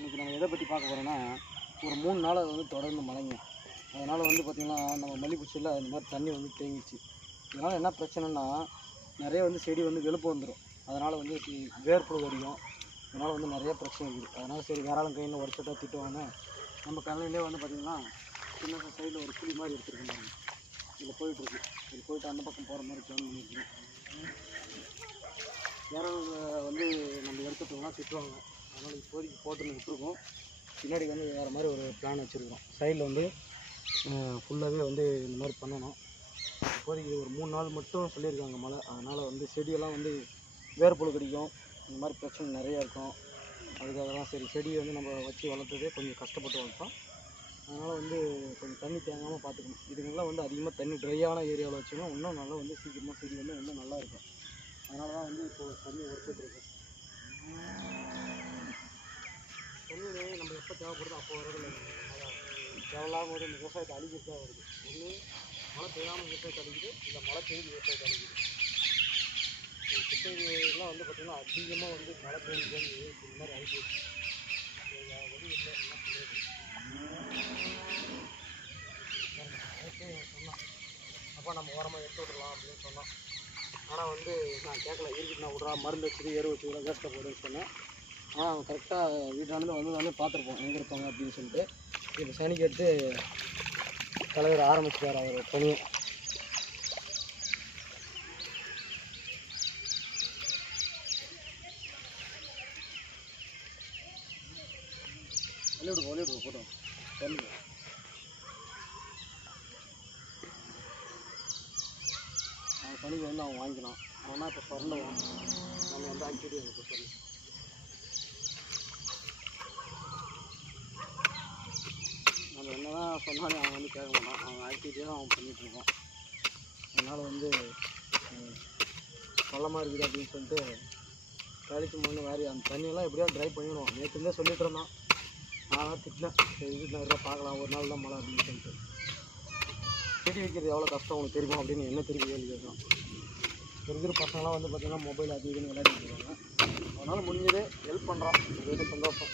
இன்றைக்கி நம்ம எதை பற்றி பார்க்க போகிறோன்னா ஒரு மூணு நாள் வந்து தொடர்ந்து மழைங்க. அதனால் வந்து பார்த்திங்கன்னா நம்ம மல்லிப்பூ செடியில் இந்த மாதிரி தண்ணி வந்து தேங்கிச்சு இதனால் என்ன பிரச்சனைனா நிறைய வந்து செடி வந்து வெளுப்பு வந்துடும் அதனால் வந்து இப்படி வேர்ப்புழு வடியும். இதனால் வந்து நிறைய பிரச்சனை இருக்குது. அதனால் சரி வேறாலும் கையில் உடச்சிட்டா திட்டுவாங்க. நம்ம கல்லையிலே வந்து பார்த்திங்கன்னா சின்ன சைடில் ஒரு குழி மாதிரி எடுத்துருக்கோம் பாருங்க. இதில் போயிட்டுருக்கு. இது போயிட்டு அந்த பக்கம் போகிற மாதிரி பிளான் பண்ணியிருக்கோம். யாராவது வந்து நம்ம எடுத்துட்டோம்னா திட்டுவாங்க. அதனால் இப்போதைக்கு போட்டுன்னு விட்டுருக்கோம். பின்னாடி வந்து வேறு மாதிரி ஒரு பிளான் வச்சுருக்கோம் சைடில் வந்து ஃபுல்லாகவே வந்து இந்த மாதிரி பண்ணணும். இப்போதைக்கு ஒரு மூணு நாள் மட்டும் சொல்லியிருக்காங்க மழை. அதனால் வந்து செடியெல்லாம் வந்து வேர்புழு கடிக்கும். இந்த மாதிரி பிரச்சனை நிறையா இருக்கும். அதுக்காக தான் சரி செடியை வந்து நம்ம வச்சு வளர்த்ததே கொஞ்சம் கஷ்டப்பட்டு வளர்த்தோம். அதனால் வந்து கொஞ்சம் தண்ணி தேங்காமல் பார்த்துக்கணும். இதுங்கெல்லாம் வந்து அதிகமாக தண்ணி ட்ரையான ஏரியாவில் வச்சோம்னா இன்னும் நல்லா வந்து சீக்கிரமாக செடி வந்து இன்னும் நல்லா இருக்கும். அதனால தான் வந்து இப்போ தண்ணி உரைச்சிட்ருக்கோம் ஒன்று நம்ம எப்போ தேவைப்படுதோ அப்போ வரதில்லை அதான். தேவையில்லாம ஒரு விவசாயத்தை அழிஞ்சிட்டு தான் வருது. ஒன்று மழை பெய்யாமல் விவசாயத்தை அழிக்குது. இல்லை மழை பெய்ஞ்சு விவசாயத்தை அழிக்குது. இந்த வந்து பார்த்திங்கன்னா அதிகமாக வந்து மழை பெய்ஞ்சு இந்த மாதிரி அழிஞ்சிருக்கு வழி இல்லை என்ன சொன்னான் அப்பா நம்ம ஓரமாக எடுத்து விடலாம் அப்படின்னு சொன்னோம் ஆனால் வந்து நான் கேட்கல இருக்கு நான் விட்றா மருந்து வச்சுட்டு எரு வச்சு விட வேஸ்ட்டாக போடுன்னு சொன்னேன். ஆனால் கரெக்டாக வீட்டாண்டு வந்து வந்து பார்த்துருப்போம். எங்கே இருப்பாங்க அப்படின்னு சொல்லிட்டு. இப்போ சனிக்கு எடுத்து தலைவர் ஆரம்பிச்சிட்டார் அவர் பணியும் வெளியிடு வெளியிடு போட்டோம். சொல்லு அவன் பணிக்கு வந்து அவன் வாங்கிக்கலாம் ஆனால் இப்போ சொன்னவன் நம்ம வந்து அடிக்கடி எனக்கு சொல்லு நம்ம என்ன தான் சொன்னாலும் அவன் வந்து கேட்க மாட்டான். அவன் ஆக்டிவிட்டியாக தான் அவன் பண்ணிகிட்ருக்கான் அதனால் வந்து அஹ், பள்ளமாக இருக்குது அப்படின்னு சொல்லிட்டு கழிச்சு மண்ணு வேறு அந்த தண்ணியெல்லாம் எப்படியாவது ட்ரை பண்ணிடுவோம் நேற்று சொல்லிகிட்டு சொல்லிட்டு இருந்தான். நான் திட்டினேன். சரி வீட்டில் பார்க்கலாம். ஒரு நாள் தான் மழை அப்படின்னு சொல்லிட்டு. செடி வைக்கிறது எவ்வளோ கஷ்டம் உனக்கு தெரியுமா அப்படின்னு என்ன திருப்பி கேள்வி கேட்குறான். இருக்கிற பசங்களாம் வந்து பார்த்திங்கன்னா மொபைல் அது இதுன்னு விளையாடிட்டு இருக்காங்க. அதனால் முடிஞ்சது ஹெல்ப் பண்ணுறான் இது சந்தோஷம்.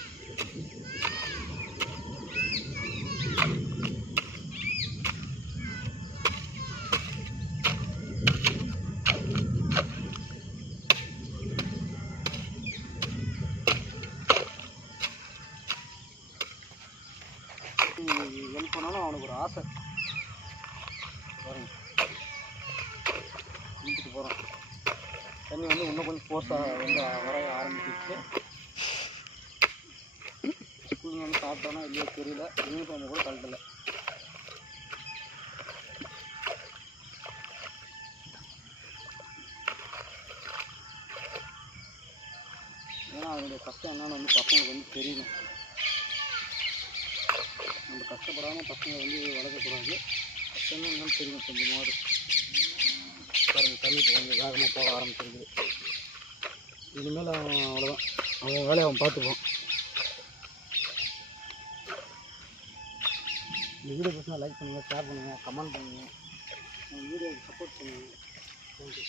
சந்தோஷம் ஹெல்ப் பண்ணாலும் அவனுக்கு ஒரு ஆசை. பாருங்க. இழுத்துட்டு போகிறோம் தண்ணி வந்து இன்னும் கொஞ்சம் ஃபோர்ஸாக வந்து வர ஆரம்பிச்சிருச்சு. ஸ்கூலிங் வந்து சாப்பிட்டானா இல்லையோ தெரியல. யூனிஃபார்ம் கூட கழட்டலை. ஏன்னா அதனுடைய கஷ்டம் என்னென்னு வந்து பசங்களுக்கு வந்து தெரியணும். நம்ம கஷ்டப்படாமல் பசங்க வந்து வளர்க்கக்கூடாது. கஷ்டம் என்னன்னு தெரியும் மாறு பாருங்கள் தண்ணி கொஞ்சம் வேகமாக போக ஆரம்பிச்சிருக்குது. இனிமேல் அவன் அவ்வளோதான் அவன் வேலையை அவன் பார்த்துப்பான். இந்த வீடியோ பிடிச்சா லைக் பண்ணுங்கள் ஷேர் பண்ணுங்கள் கமெண்ட் பண்ணுங்கள் வீடியோவுக்கு சப்போர்ட் பண்ணுங்கள் தேங்க்யூ